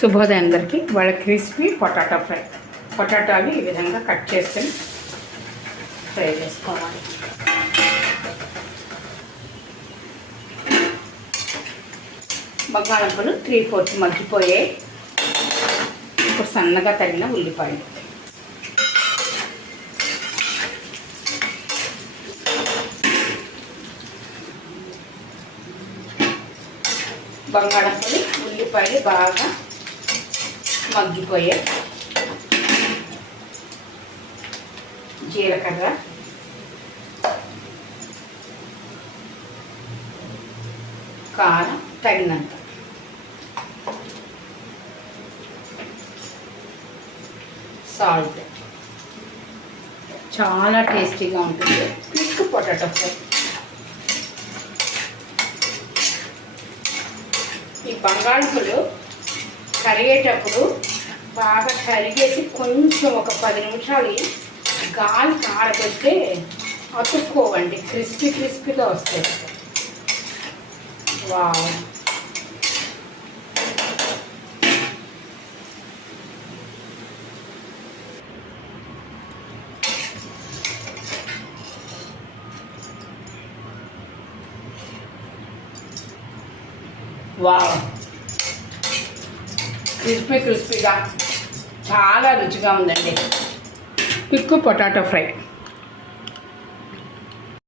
శుభోదయం అందరికీ. వాళ్ళ క్రిస్పీ పొటాటో ఫ్రై. పొటాటోని ఈ విధంగా కట్ చేసుకొని ఫ్రై చేసుకోవాలి. బంగాళదుంపలు 3/4 మగ్గిపోయాయి. ఇప్పుడు సన్నగా తగిన ఉల్లిపాయలు, బంగాళదుంపలు ఉల్లిపాయలు బాగా మగ్గిపోయాయి. జీలకర్ర, కారం తగినంత, సాల్ట్. చాలా టేస్టీగా ఉంటుంది క్విక్ పొటాటో ఫ్రై. ఈ బంగాళదుంపలు కరిగేటప్పుడు బాగా కరిగేసి కొంచెం ఒక 10 నిమిషాలు గాలి కారబెడితే అతుక్కోవండి, క్రిస్పీగా వస్తాయి. వావ్, వావ్, క్రిస్పీగా చాలా రుచిగా ఉందండి క్విక్ పొటాటో ఫ్రై.